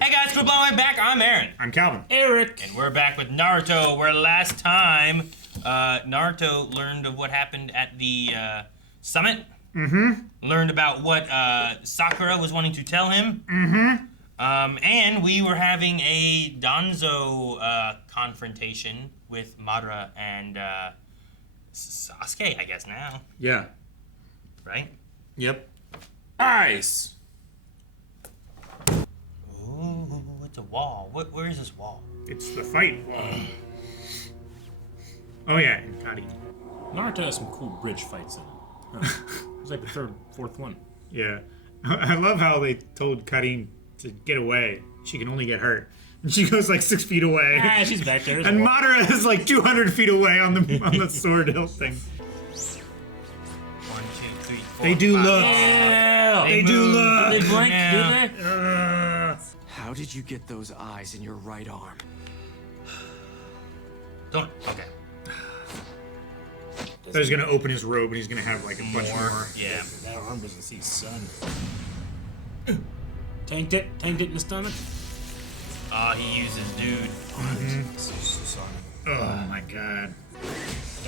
Hey guys, we're blowing back. I'm Aaron. I'm Calvin. Eric. And we're back with Naruto, where last time Naruto learned of what happened at the summit. Mm-hmm. Learned about what Sakura was wanting to tell him. Mm-hmm. And we were having a Danzo confrontation with Madara and Sasuke, I guess now. Yeah. Right? Yep. Ice. Ooh, it's a wall. Where is this wall? It's the fight wall. Oh yeah, and Kari. Naruto has some cool bridge fights in it. Huh. It was like the third, fourth one. Yeah. I love how they told Karin to get away. She can only get hurt. And she goes like 6 feet away. Ah, she's back there. And Madara is like 200 feet away on the sword hill thing. 1, 2, 3, 4. They do 5. look. Yeah. They do look. They blink, Yeah. do they? How did you get those eyes in your right arm? Don't. Okay. So he's gonna open his robe and he's gonna have like a bunch more. Yeah. That arm doesn't see sun. Tanked it in the stomach. He uses dude. Oh my god.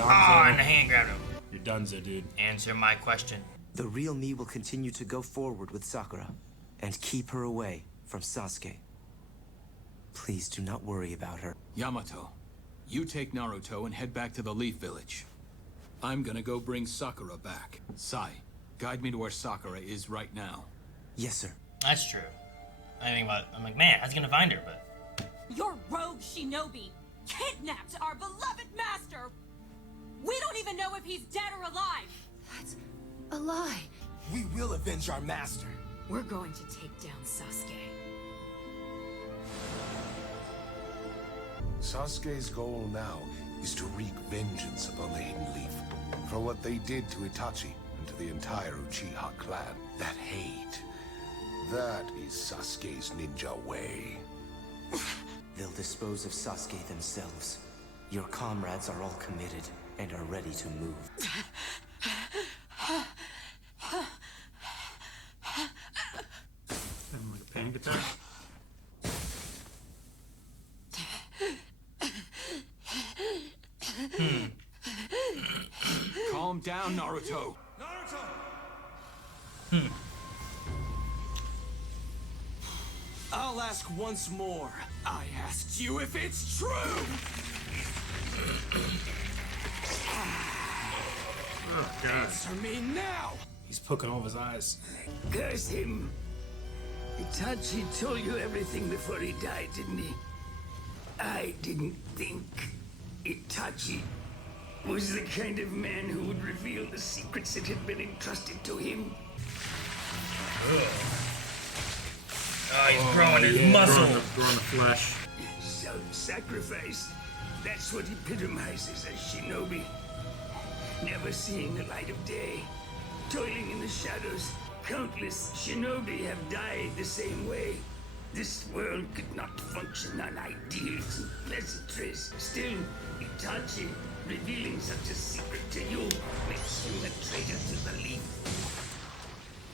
Ah, and the hand grabbed him. You're Danzo, dude. Answer my question. The real me will continue to go forward with Sakura and keep her away from Sasuke. Please do not worry about her. Yamato, you take Naruto and head back to the Leaf Village. I'm gonna go bring Sakura back. Sai, guide me to where Sakura is right now. Yes, sir. That's true. I'm like, man, how's he gonna find her? But Your rogue shinobi kidnapped our beloved master! We don't even know if he's dead or alive! That's a lie. We will avenge our master. We're going to take down Sasuke. Sasuke's goal now is to wreak vengeance upon the Hidden Leaf for what they did to Itachi and to the entire Uchiha clan. That hate, that is Sasuke's ninja way. They'll dispose of Sasuke themselves. Your comrades are all committed and are ready to move. Sound like a panic attack. Calm down, Naruto. I'll ask once more. I asked you if it's true! Oh god. Answer me now! He's poking all of his eyes. Curse him. Itachi told you everything before he died, didn't he? I didn't think Itachi was the kind of man who would reveal the secrets that had been entrusted to him. oh, he's growing his muscle. Growing the flesh. Self-sacrifice. That's what epitomizes a shinobi. Never seeing the light of day. Toiling in the shadows. Countless shinobi have died the same way. This world could not function on ideals and pleasantries. Still, Itachi, revealing such a secret to you, makes you a traitor to the Leaf.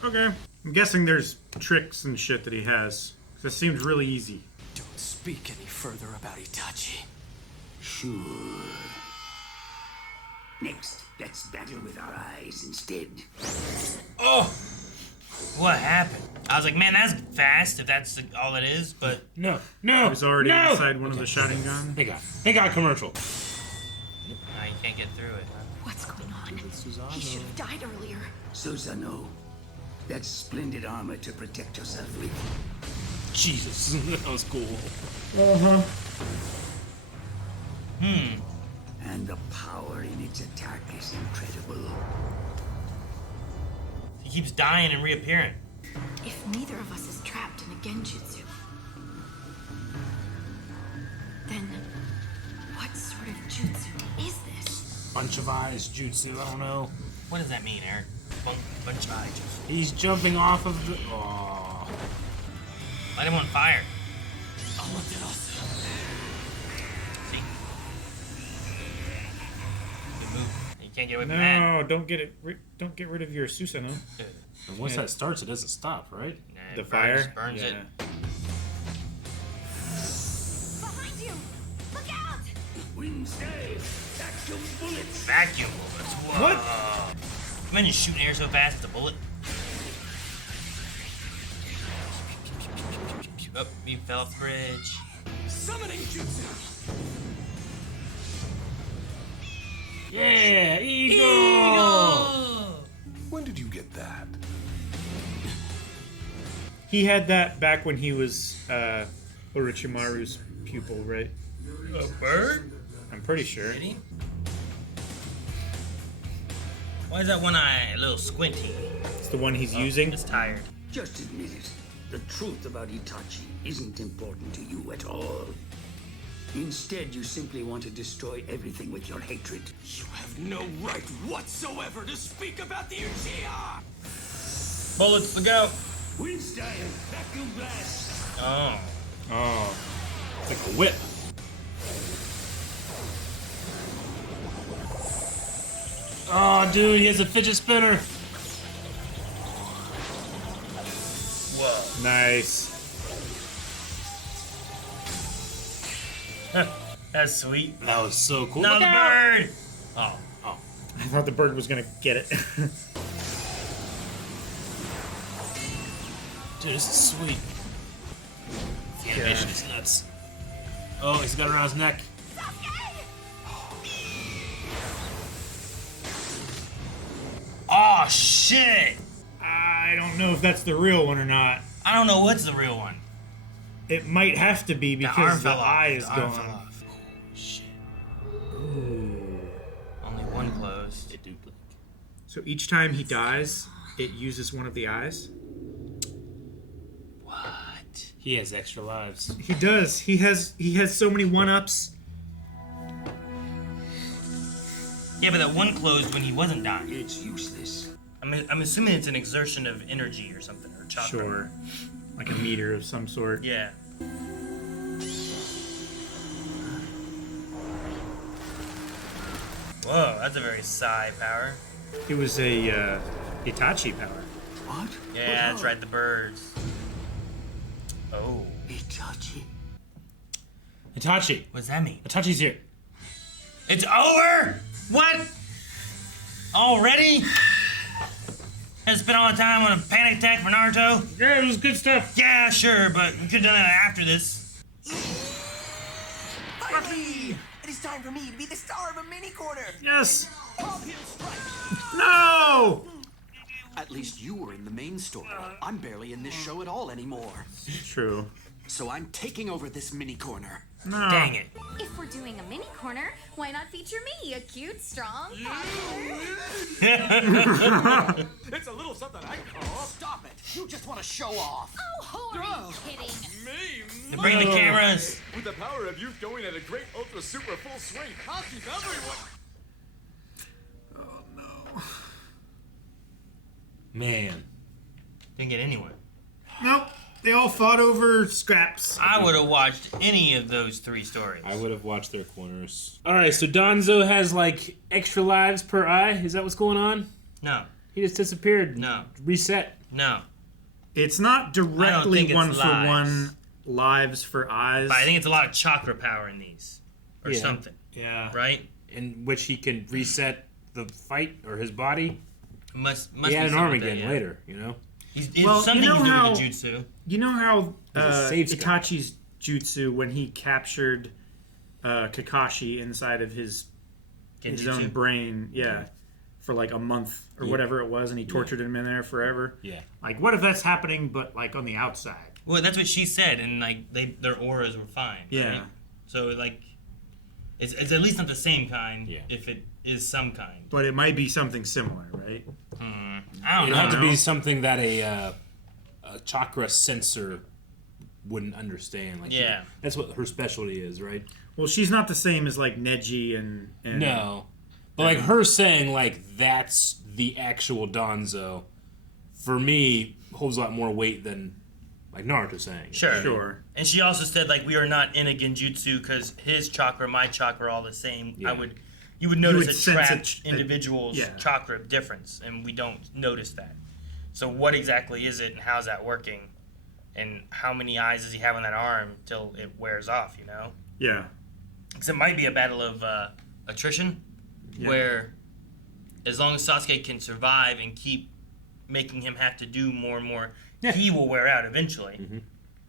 Okay. I'm guessing there's tricks and shit that he has. This seems really easy. Don't speak any further about Itachi. Sure. Next, let's battle with our eyes instead. Oh, what happened? I was like, man, that's fast if that's all it is. But No, no. He's already no! inside one of the Sharingan. They got a commercial. you can't get through it. Huh? What's going on? He should have died earlier. Susanoo. That's splendid armor to protect yourself with. Jesus, that was cool. And the power in its attack is incredible. He keeps dying and reappearing. If neither of us is trapped in a genjutsu, then what sort of jutsu is this? Bunch of eyes, jutsu, I don't know. What does that mean, Eric? Bunch of eyes. He's jumping off of the... Oh. Light him on fire. See? Good move. You can't get away from that. No, don't get rid of your Susanoo. And once that starts, it doesn't stop, right? Nah, The it fire? burns Yeah. it. vacuum bullets. Vacuum bullets. Whoa. What? Imagine shooting air so fast with a bullet. Oh, he fell off the bridge. Summoning jutsu. Yeah, eagle! When did you get that? He had that back when he was Orochimaru's pupil, right? A bird? I'm pretty sure. Did he? Why is that one eye a little squinty? It's the one he's using. It's tired. Just admit it. The truth about Itachi isn't important to you at all. Instead, you simply want to destroy everything with your hatred. You have no right whatsoever to speak about the Uchiha! Bullets, look out! Wind style, vacuum blast. Oh. Oh. It's like a whip. Oh, dude, he has a fidget spinner. Whoa. Nice. That's sweet. That was so cool. No, Look the out! bird! Oh. I thought the bird was gonna get it. Dude, this is sweet. The animation is nuts. Oh, he's got it around his neck. Oh, shit! I don't know if that's the real one or not. I don't know what's the real one. It might have to be The arm because the fell off. eye is The arm gone. fell off. Shit. Only one closed. It do blink. So each time he dies, it uses one of the eyes. What? He has extra lives. He does. He has so many one-ups. Yeah, but that one closed when he wasn't dying. It's useless. I'm assuming it's an exertion of energy or something, or chakra. Sure. Like a meter of some sort. Yeah. Whoa, that's a very Psy power. It was a Itachi power. What? Yeah, that's right, the birds. Oh. Itachi. Itachi. What does that mean? Itachi's here. It's over? What? Already? Had to spend all the time on a panic attack for Naruto? Yeah, it was good stuff. Yeah, sure, but we could've done that after this. Finally! It is time for me to be the star of a mini corner. Yes. No. At least you were in the main story. I'm barely in this show at all anymore. True. So I'm taking over this mini corner. No. Dang it. If we're doing a mini corner, why not feature me, a cute, strong, popular? It's a little something I call. Stop it! You just want to show off. Oh, who are you kidding? Me? Bring the cameras. With the power of youth going at a great ultra super full swing, I'll keep everyone. Oh no. Man. Didn't get anyone. Nope. They all fought over scraps. I would have watched any of those three stories. I would have watched their corners. Alright, so Danzo has like extra lives per eye. Is that what's going on? No. He just disappeared. No. Reset. No. It's not directly think it's one for lives. one lives for eyes. But I think it's a lot of chakra power in these. Or Yeah. something. Yeah. Right? In which he can reset the fight or his body. Must He be had an something arm like that, again yeah. later, you know? It's Well, something you know to do how- with the jutsu. You know how He's a save scout. Itachi's jutsu, when he captured Kakashi inside of his Genjutsu? own brain, for like a month or Yeah. whatever it was, and he tortured him in there forever. Yeah. Like, what if that's happening, but like on the outside? Well, that's what she said, and like their auras were fine. Yeah. Right? So like, it's at least not the same kind. Yeah. If it is some kind. But it might be something similar, right? I don't It'd know. have to be something that a chakra sensor wouldn't understand. Like Yeah. that's what her specialty is, right? Well, she's not the same as like Neji and No. But like her saying like that's the actual Danzo, for me, holds a lot more weight than like Naruto saying. Sure. Sure. And she also said like we are not in a genjutsu because his chakra, my chakra are all the same. Yeah. You would notice would a sense trapped individual's yeah. chakra difference, and we don't notice that. So what exactly is it, and how's that working, and how many eyes does he have on that arm till it wears off? You know, Yeah. because it might be a battle of attrition. where as long as Sasuke can survive and keep making him have to do more and more, he will wear out eventually. Mm-hmm.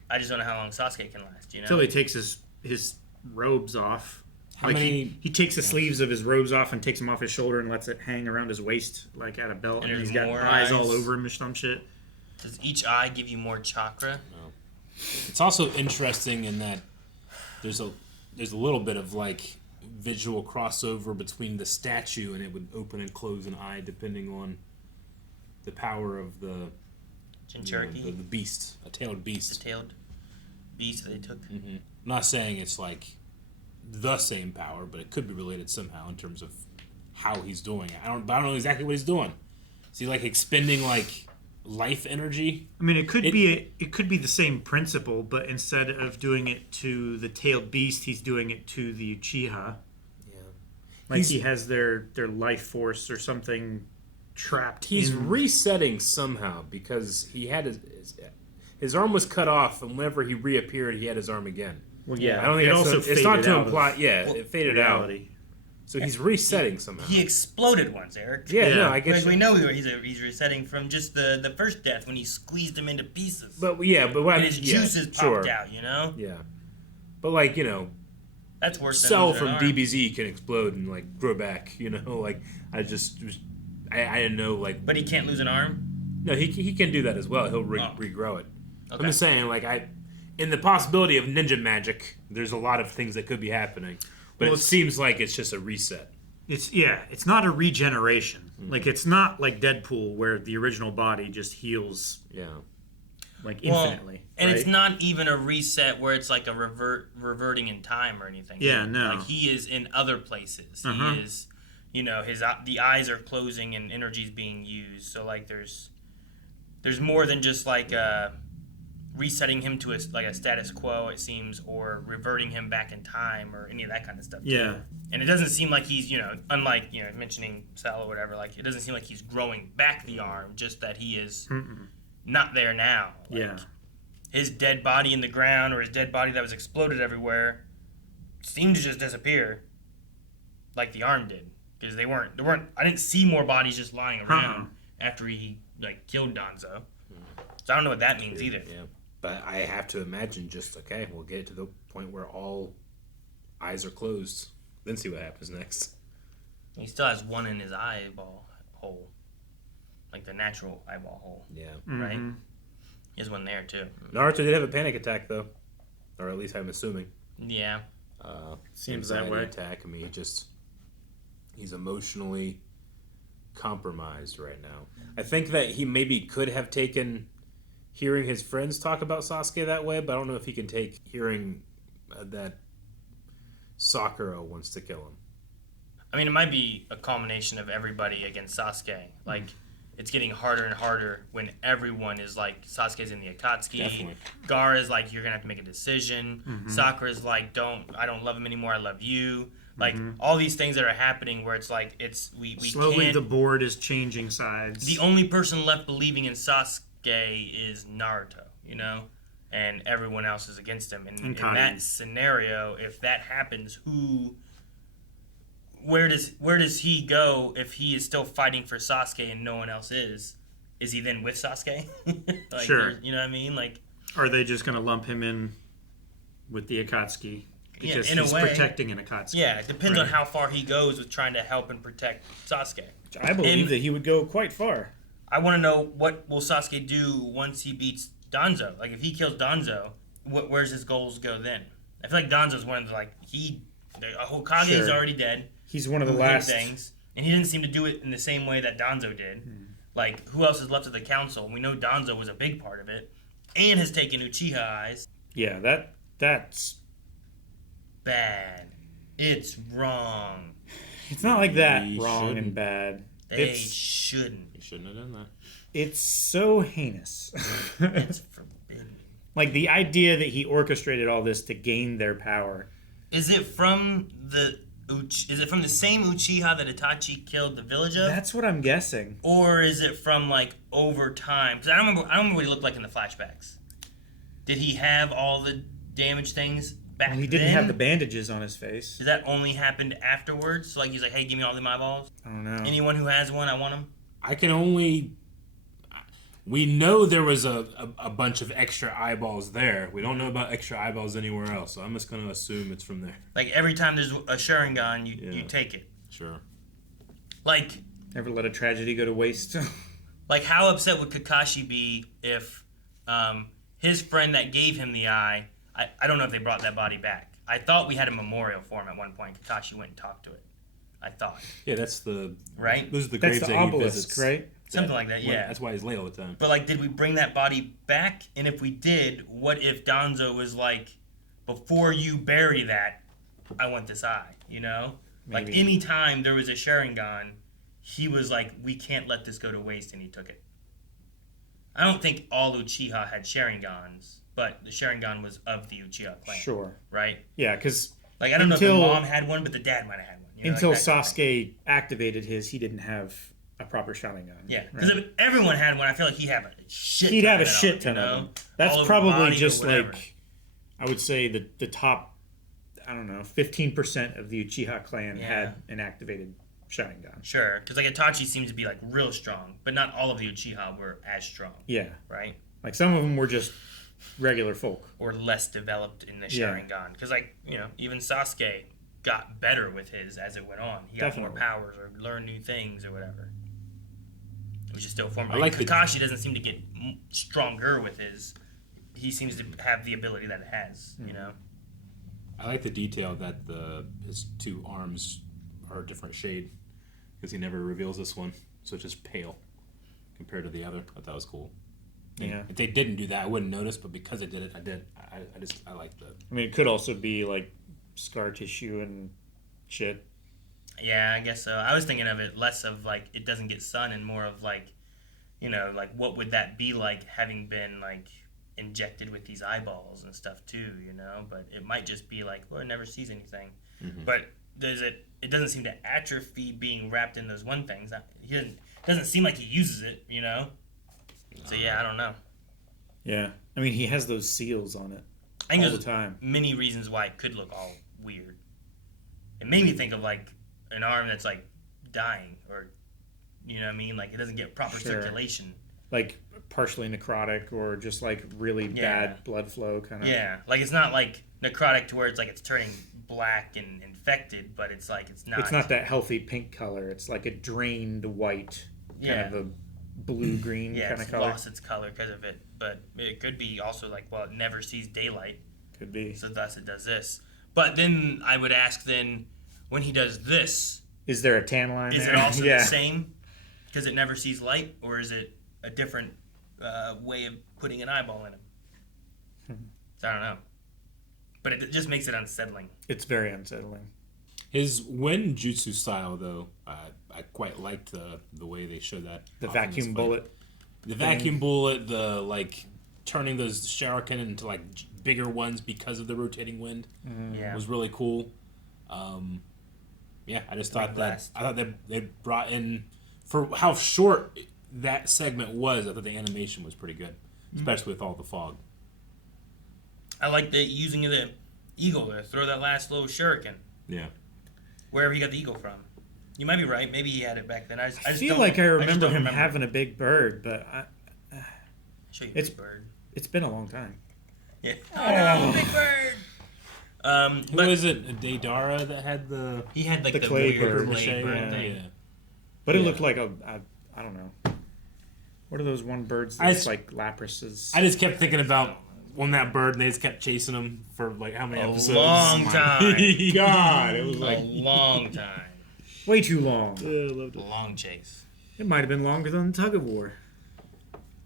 I just don't know how long Sasuke can last, you know? Until he takes his robes off. How many... He takes the sleeves of his robes off and takes them off his shoulder and lets it hang around his waist like at a belt. And he's got eyes all over him or some shit. Does each eye give you more chakra? No. It's also interesting in that there's a little bit of like visual crossover between the statue, and it would open and close an eye depending on the power of the Jinchuriki? The beast, a tailed beast. The tailed beast that they took. Mm-hmm. I'm not saying it's like the same power, but it could be related somehow in terms of how he's doing it. I don't know exactly what he's doing. Is he like expending like life energy? I mean, it could be the same principle, but instead of doing it to the tailed beast, he's doing it to the Uchiha. Yeah, like he has their life force or something trapped. He's resetting somehow because he had his arm was cut off, and whenever he reappeared, he had his arm again. Well, yeah, I don't think it's not to imply. Yeah, it faded reality. out. So he's resetting somehow. He exploded once, Eric. Yeah, no, I guess we know he's resetting from just the first death when he squeezed him into pieces. But what and his juices popped out, you know. Yeah, but like that's worse. Cell from DBZ can explode and like grow back. You know, like I didn't know like. But he can't lose an arm. No, he can do that as well. He'll regrow it. Okay. I'm just saying, like in the possibility of ninja magic, there's a lot of things that could be happening. But it seems like it's just a reset. It's not a regeneration. Mm-hmm. Like it's not like Deadpool where the original body just heals. Yeah. Like infinitely. And it's not even a reset where it's like a reverting in time or anything. Yeah, no. Like he is in other places. Uh-huh. He is, the eyes are closing and energy's being used. So like there's more than just like resetting him to a status quo, it seems, or reverting him back in time or any of that kind of stuff. Yeah. Too. And it doesn't seem like he's, unlike, mentioning Cell or whatever, like it doesn't seem like he's growing back the arm, just that he is not there now. Like, yeah. His dead body in the ground or his dead body that was exploded everywhere seemed to just disappear like the arm did. Because they weren't, I didn't see more bodies just lying around after he, killed Danzo. So I don't know what that means either. Yeah. But I have to imagine we'll get to the point where all eyes are closed. Then see what happens next. He still has one in his eyeball hole. Like the natural eyeball hole. Yeah. Right? He has one there, too. Naruto did have a panic attack, though. Or at least I'm assuming. Yeah. Seems that way. Attack. I mean, he's emotionally compromised right now. I think that he maybe could have taken hearing his friends talk about Sasuke that way, but I don't know if he can take hearing that Sakura wants to kill him. I mean, it might be a culmination of everybody against Sasuke. Like, it's getting harder and harder when everyone is like, Sasuke's in the Akatsuki. Definitely. Gaara's like, you're going to have to make a decision. Sakura's like, I don't love him anymore, I love you. Like, all these things that are happening where it's like, we slowly can't... the board is changing sides. The only person left believing in Sasuke is Naruto, and everyone else is against him. And in that scenario, if that happens, where does he go if he is still fighting for Sasuke and no one else is? Is he then with Sasuke? Sure. You know what I mean? Like, are they just going to lump him in with the Akatsuki? Because he's protecting an Akatsuki. Yeah, it depends on how far he goes with trying to help and protect Sasuke. I believe that he would go quite far. I want to know what will Sasuke do once he beats Danzo. Like, if he kills Danzo, where's his goals go then? I feel like Danzo's one of the, Hokage is already dead. He's one of the last things, and he didn't seem to do it in the same way that Danzo did. Like, who else is left of the council? We know Danzo was a big part of it, and has taken Uchiha eyes. Yeah, that's bad. It's wrong. It's not like that. Wrong and bad. They shouldn't. You shouldn't have done that. It's so heinous. It's forbidden. Like the idea that he orchestrated all this to gain their power. Is it from the same Uchiha that Itachi killed the village of? That's what I'm guessing. Or is it from over time? Because I don't remember what he looked like in the flashbacks. Did he have all the damaged things back Well, he didn't then? have the bandages on his face. Does that only happen afterwards? So, like, he's like, hey, give me all them eyeballs? I don't know. Anyone who has one, I want them? I can only... We know there was a bunch of extra eyeballs there. We don't know about extra eyeballs anywhere else, so I'm just going to assume it's from there. Like, every time there's a Sharingan, you take it. Sure. Like... Never let a tragedy go to waste. Like, how upset would Kakashi be if his friend that gave him the eye... I don't know if they brought that body back. I thought we had a memorial for him at one point. Kakashi went and talked to it. I thought. Yeah, that's the... Right? Those are the graves that he visits. Right? Something like that, yeah. That's why he's late all the time. But, like, did we bring that body back? And if we did, what if Danzo was like, before you bury that, I want this eye, you know? Maybe. Like, any time there was a Sharingan, he was like, we can't let this go to waste, and he took it. I don't think all Uchiha had Sharingans, but the Sharingan was of the Uchiha clan. Sure. Right? Yeah, because... Like, I don't know if the mom had one, but the dad might have had one. You know, until like Sasuke activated his, he didn't have a proper Sharingan. Yeah, because if everyone had one, I feel like he'd have a shit. He'd have a ton shit ton of them. That's probably just like, I would say the top, I don't know, 15% of the Uchiha clan had an activated Sharingan. Sure, because like Itachi seems to be like real strong, but not all of the Uchiha were as strong. Yeah. Right? Like some of them were just regular folk. Or less developed in the Sharingan. Because like, you know, even Sasuke got better with his as it went on. He got more powers or learned new things or whatever. Which is still form. Like Kakashi doesn't seem to get stronger with his. He seems to have the ability that it has, you know? I like the detail that his two arms are a different shade. Because he never reveals this one. So it's just pale compared to the other. I thought that was cool. Yeah. If they didn't do that, I wouldn't notice, but because they did it, I did. I like that. I mean, it could also be like scar tissue and shit. Yeah, I guess so. I was thinking of it less of like it doesn't get sun and more of like, you know, like what would that be like having been like injected with these eyeballs and stuff too, you know? But it might just be like, well, it never sees anything. Mm-hmm. But it doesn't seem to atrophy being wrapped in those one things. He doesn't seem like he uses it, you know? So yeah, I don't know. Yeah, I mean he has those seals on it all the time. Many reasons why it could look all weird. It made me think of like an arm that's like dying, or you know what I mean? Like it doesn't get proper circulation. Like partially necrotic, or just like really bad blood flow kind of. Yeah, like it's not like necrotic to where it's like it's turning black and infected, but it's like it's not. It's not that healthy pink color. It's like a drained white, kind of a blue-green kind of color. Lost its color because of it, but it could be also like, well, it never sees daylight. Could be. So thus it does this. But then I would ask then, when he does this... Is there a tan line Is there? it also the same? Because it never sees light? Or is it a different way of putting an eyeball in him? So I don't know. But it just makes it unsettling. It's very unsettling. His Wen Jutsu style, though, I quite liked the way they showed that. The vacuum bullet. The vacuum bullet, the, like, turning those Sharingan into, like, bigger ones because of the rotating wind was really cool. Yeah, I just thought that they brought in, for how short that segment was, I thought the animation was pretty good, especially with all the fog. I like the using of the eagle to throw that last little shuriken. Yeah. Wherever he got the eagle from. You might be right. Maybe he had it back then. I feel like I remember him having a big bird, but show you big bird. It's been a long time. Yeah. Oh, no, big bird. Who is it? Deidara that had the? He had like the clay weird bird clay bird thing. Yeah. But it looked like I don't know. What are those one birds that's like Lapis's? I just kept thinking about when that bird, and they just kept chasing him for like how many episodes? A long time. God, it was like a long time. Way too long. I loved it. A long chase. It might have been longer than Tug of War.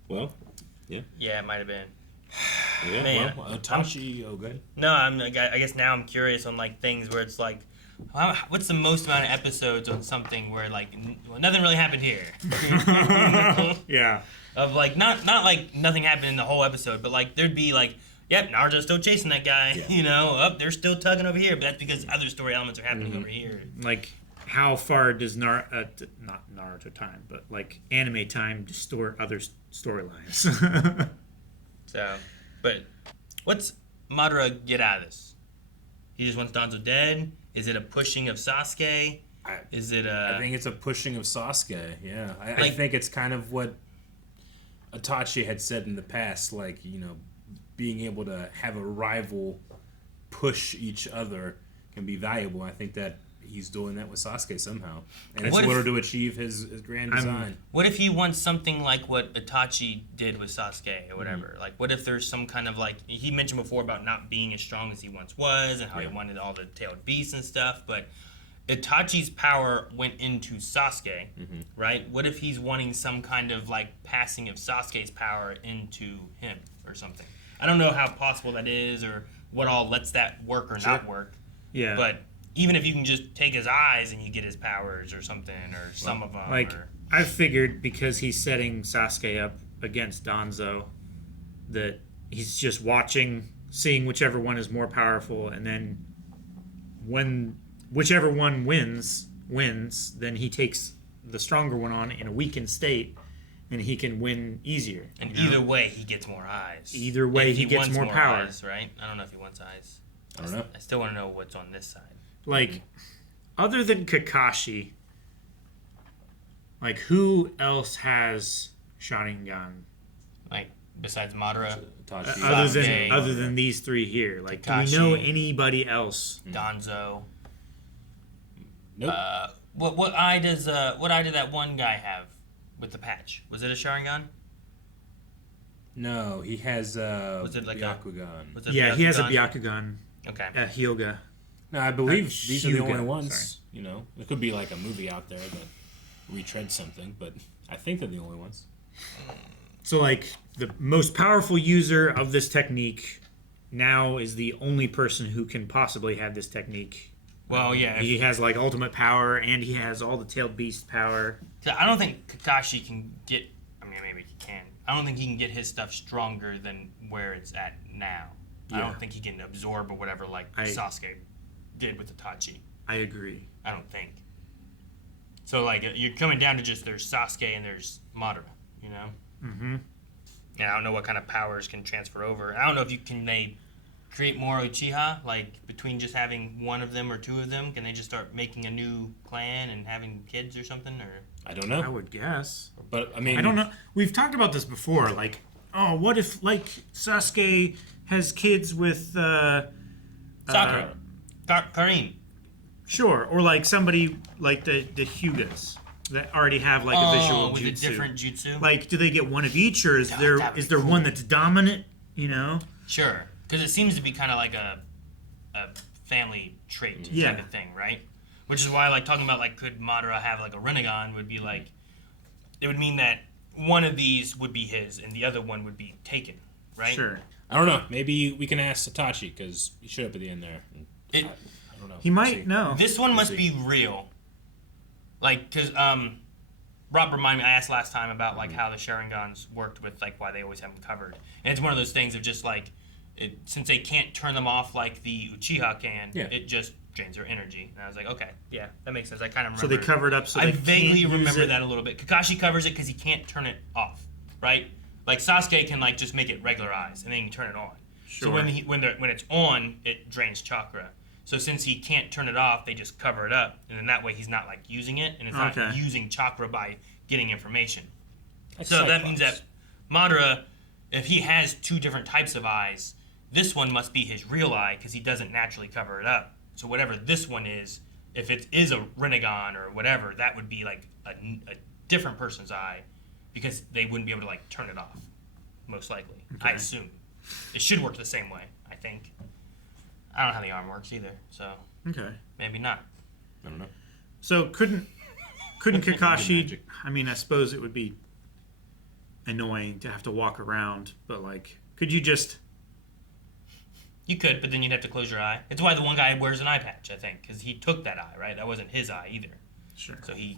Well, yeah. Yeah, it might have been. Yeah, Man, well, Itachi, okay. No, I guess now I'm curious on like things where it's like, what's the most amount of episodes on something where like nothing really happened here? Yeah. Of like not like nothing happened in the whole episode, but like there'd be like, yep, Naruto's still chasing that guy. Yeah. You know, they're still tugging over here, but that's because other story elements are happening over here. Like, how far does not Naruto time, but like anime time distort other storylines? So, but what's Madara get out of this? He just wants Danzo dead? Is it a pushing of Sasuke? Is it a... I think it's a pushing of Sasuke, yeah. I think it's kind of what Itachi had said in the past, like, you know, being able to have a rival push each other can be valuable. I think that he's doing that with Sasuke somehow. And it's in order to achieve his grand design. What if he wants something like what Itachi did with Sasuke or whatever? Mm-hmm. Like, what if there's some kind of, like, he mentioned before about not being as strong as he once was and how he wanted all the tailed beasts and stuff, but Itachi's power went into Sasuke, right? What if he's wanting some kind of, like, passing of Sasuke's power into him or something? I don't know how possible that is or what all lets that work or not work. Yeah. But even if you can just take his eyes and you get his powers or something, or some of them. Like, I figured because he's setting Sasuke up against Danzo, that he's just watching, seeing whichever one is more powerful, and then when whichever one wins, then he takes the stronger one on in a weakened state, and he can win easier. And either way, he gets more eyes. Either way, he gets more power. Eyes, right? I don't know if he wants eyes. I don't know. I still want to know what's on this side. Like, other than Kakashi, like, who else has Sharingan? Like, besides Madara? Other than these three here. Like, Kakashi, do we know anybody else? Danzo. Nope. What eye did that one guy have with the patch? Was it a Sharingan? No, he has was it like Byakugan. He has a Byakugan. Okay. A Hyuga. No, I believe these are the only ones. Sorry. You know, it could be like a movie out there that retreads something, but I think they're the only ones. So, like, the most powerful user of this technique now is the only person who can possibly have this technique. Well, yeah. He has, like, ultimate power, and he has all the tailed beast power. I don't think Kakashi can get... I mean, maybe he can. I don't think he can get his stuff stronger than where it's at now. Yeah. I don't think he can absorb or whatever like Sasuke did with Itachi. I agree. I don't think. So, like, you're coming down to just there's Sasuke and there's Madara, you know? Mm-hmm. And I don't know what kind of powers can transfer over. I don't know if they create more Uchiha, like, between just having one of them or two of them. Can they just start making a new clan and having kids or something? Or I don't know. I would guess. But, I mean... I don't know. We've talked about this before. Like, oh, what if, like, Sasuke has kids with... Sakura. Karin. Sure. Or, like, somebody like the Hyugas that already have, like, a visual with jutsu. a different jutsu? Like, do they get one of each, or is there one that's dominant, you know? Sure. Because it seems to be kind of like a family trait type of thing, right? Which is why, like, talking about, like, could Madara have, like, a Rinnegan would be, like, it would mean that one of these would be his and the other one would be taken, right? Sure. I don't know. Maybe we can ask Itachi, because he showed up at the end there. I don't know. He might know. This one must be real. Like, because, Rob reminded me, I asked last time about, like, how the Sharingans worked with, like, why they always have them covered. And it's one of those things of just, like, since they can't turn them off like the Uchiha can, it just drains their energy. And I was like, okay, yeah, that makes sense. I kind of remember. So they cover it up so I they vaguely can't remember use it. that a little bit. Kakashi covers it because he can't turn it off, right? Like, Sasuke can, like, just make it regular eyes, and then he can turn it on. Sure. So when it's on, it drains chakra. So since he can't turn it off, they just cover it up, and then that way he's not, like, using it, and it's not using chakra by getting information. So that means that Madara, if he has two different types of eyes, this one must be his real eye, because he doesn't naturally cover it up. So whatever this one is, if it is a Rinnegan or whatever, that would be, like, a different person's eye, because they wouldn't be able to, like, turn it off, most likely. I assume. It should work the same way, I think. I don't know how the arm works either, so maybe not. I don't know. So couldn't Kakashi? I mean, I suppose it would be annoying to have to walk around, but, like, could you just? You could, but then you'd have to close your eye. It's why the one guy wears an eye patch, I think, because he took that eye, right? That wasn't his eye either. Sure. So he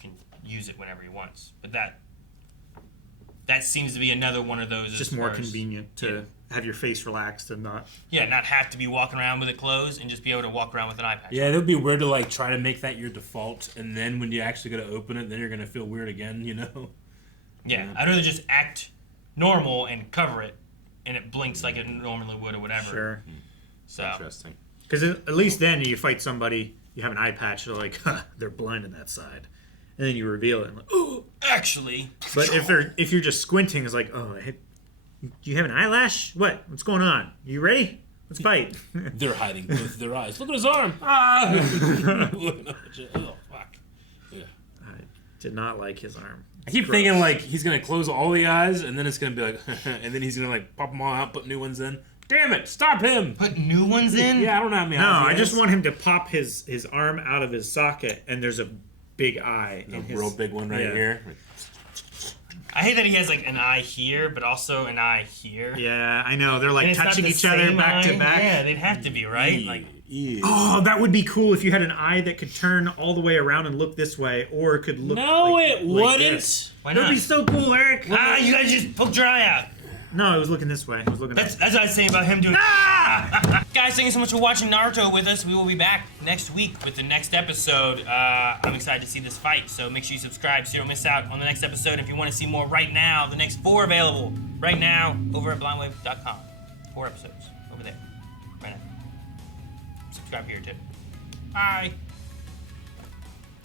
can use it whenever he wants. But that seems to be another one of those. It's just more convenient to have your face relaxed and not. Yeah, not have to be walking around with it closed and just be able to walk around with an eye patch. Yeah, it would be weird to, like, try to make that your default, and then when you actually go to open it, then you're going to feel weird again, you know? Yeah, I'd rather just act normal and cover it, and it blinks like it normally would or whatever. Sure. So interesting. Because at least then you fight somebody, you have an eye patch, they're like, huh, they're blind on that side. And then you reveal it and like, oh, actually. But if you're just squinting, it's like, oh, do you have an eyelash? What's going on? You ready? Let's fight. They're hiding both their eyes. Look at his arm. Ah! Oh, fuck. Yeah. I did not like his arm. I keep thinking like he's gonna close all the eyes, and then it's gonna be like, and then he's gonna like pop them all out, put new ones in. Damn it! Stop him! Put new ones in? Yeah, I don't know how many eyes. No, I just want him to pop his arm out of his socket, and there's a big eye. A real big one right here. I hate that he has like an eye here, but also an eye here. Yeah, I know. They're like touching each other back to back. Yeah, they'd have to be, right? Like, oh, that would be cool if you had an eye that could turn all the way around and look this way, or it could look. No, like, it like wouldn't. This. Why That'd not? be so cool, Eric. You guys just poked your eye out. No, it was looking this way. It was looking. That's what I was saying about him doing. Guys, thank you so much for watching Naruto with us. We will be back next week with the next episode. I'm excited to see this fight, so make sure you subscribe so you don't miss out on the next episode. If you want to see more right now, the next 4 available right now over at blindwave.com. 4 episodes over there right now. Subscribe here too. Bye.